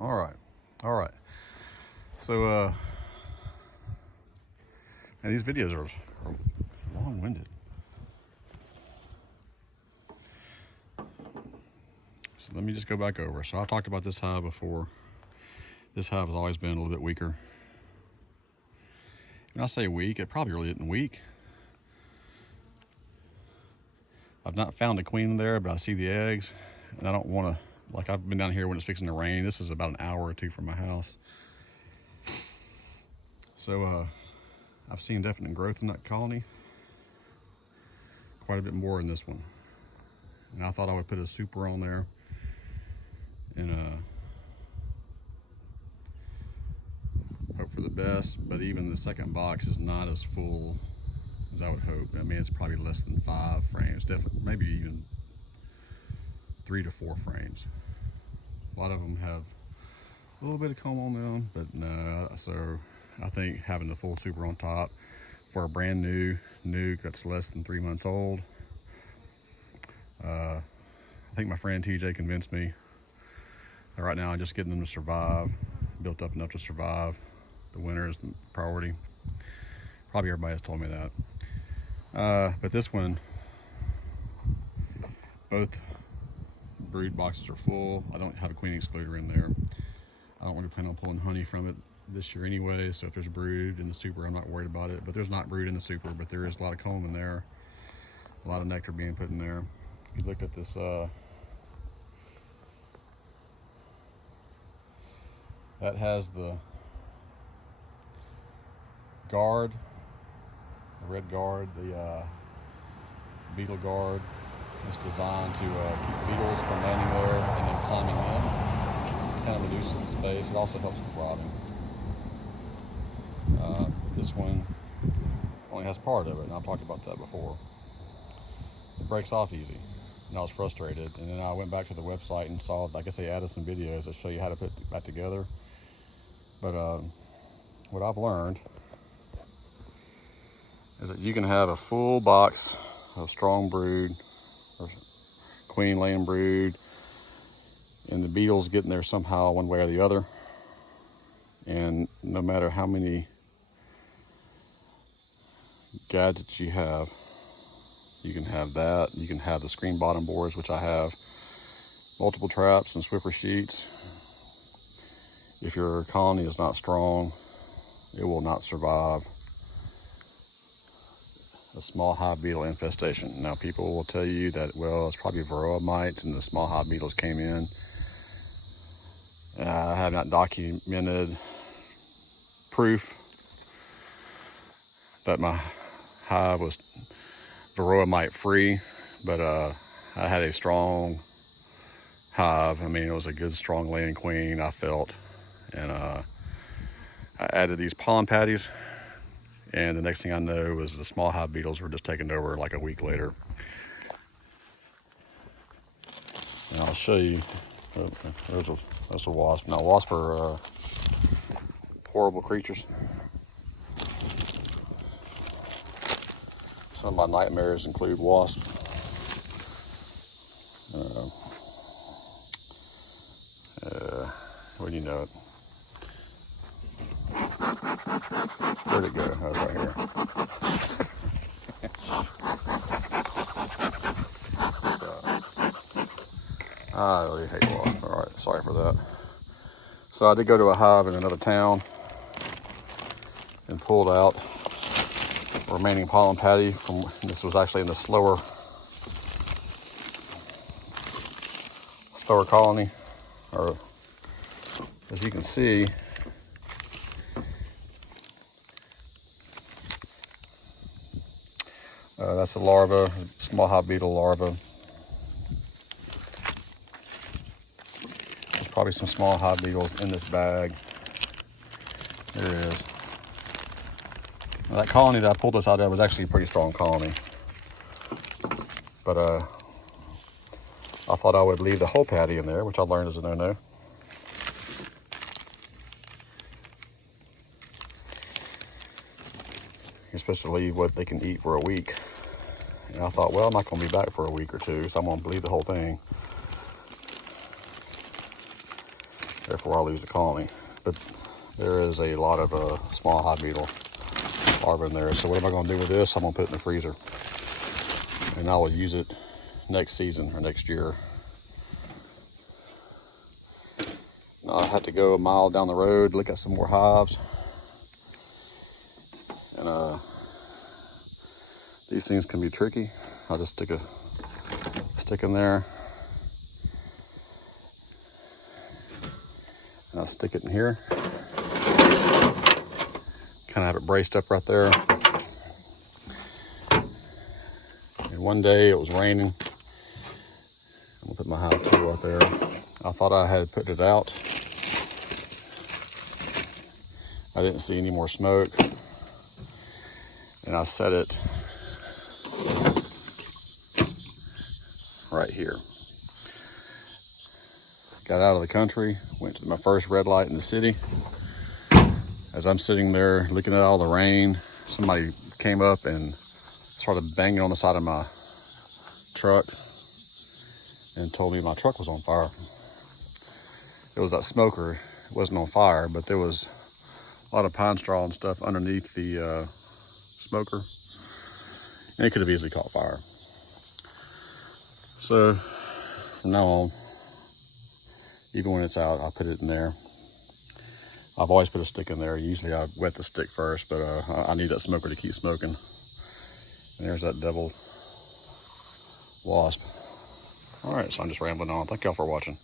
All right. So, and these videos are long-winded. So let me just go back over. So I talked about this hive before. This hive has always been a little bit weaker. When I say weak, it probably really isn't weak. I've not found a queen there, but I see the eggs, and I don't want to, like, I've been down here when it's fixing to rain. This is about an hour or two from my house. So I've seen definite growth in that colony, quite a bit more in this one. And I thought I would put a super on there and hope for the best, but even the second box is not as full as I would hope. I mean, it's probably less than 5 frames, definitely, maybe even 3 to 4 frames. A lot of them have a little bit of comb on them, but no, so I think having the full super on top for a brand new nuke that's less than 3 months old, I think my friend TJ convinced me that right now I'm just getting them to survive, built up enough to survive. The winter is the priority. Probably everybody has told me that. But this one, both brood boxes are full. I don't have a queen excluder in there. I don't really plan on pulling honey from it this year anyway, so if there's brood in the super, I'm not worried about it. But there's not brood in the super, but there is a lot of comb in there, a lot of nectar being put in there. If you looked at this, that has the guard, the red guard, the beetle guard. It's designed to keep beetles from landing there and then climbing in. It kind of reduces the space. It also helps with robbing. This one only has part of it, and I've talked about that before. It breaks off easy, and I was frustrated. And then I went back to the website and saw, I guess they added some videos that show you how to put it back together. But what I've learned is that you can have a full box of strong brood or queen laying brood, and the beetles get in there somehow one way or the other. And no matter how many gadgets you have, you can have that. You can have the screen bottom boards, which I have, multiple traps and swipper sheets. If your colony is not strong, it will not survive a small hive beetle infestation. Now, people will tell you that, well, it's probably varroa mites and the small hive beetles came in. I have not documented proof that my hive was varroa mite free, but I had a strong hive. I mean, it was a good, strong laying queen, I felt. And I added these pollen patties, and the next thing I know was the small hive beetles were just taking over like a week later. And I'll show you. There's a wasp. Now, wasps are horrible creatures. Some of my nightmares include wasps. Where do you know it? Where'd it go? Oh, it's right here. I really hate wasps. All right, sorry for that. So I did go to a hive in another town and pulled out remaining pollen patty from, this was actually in the slower colony, or as you can see, that's a larva, small hive beetle larva. There's probably some small hive beetles in this bag. There it is. Now, that colony that I pulled this out of was actually a pretty strong colony. But I thought I would leave the whole patty in there, which I learned is a no-no. You're supposed to leave what they can eat for a week. And I thought, well, I'm not going to be back for a week or two, so I'm going to leave the whole thing. therefore I lose the colony. But there is a lot of small hive beetle larvae in there. So what am I going to do with this? I'm going to put it in the freezer, and I will use it next season or next year. Now I have to go a mile down the road, look at some more hives, and these things can be tricky. I'll just stick a stick in there, and I'll stick it in here. Kind of have it braced up right there. And one day it was raining. I'm gonna put my hive tool right there. I thought I had put it out. I didn't see any more smoke, and I set it right here. Got out of the country, went to my first red light in the city. As I'm sitting there looking at all the rain, somebody came up and started banging on the side of my truck and told me my truck was on fire. It was that smoker. It wasn't on fire, but there was a lot of pine straw and stuff underneath the smoker, and it could have easily caught fire. So from now on, even when it's out, I'll put it in there. I've always put a stick in there. Usually I wet the stick first, but I need that smoker to keep smoking. And there's that double wasp. All right, so I'm just rambling on. Thank y'all for watching.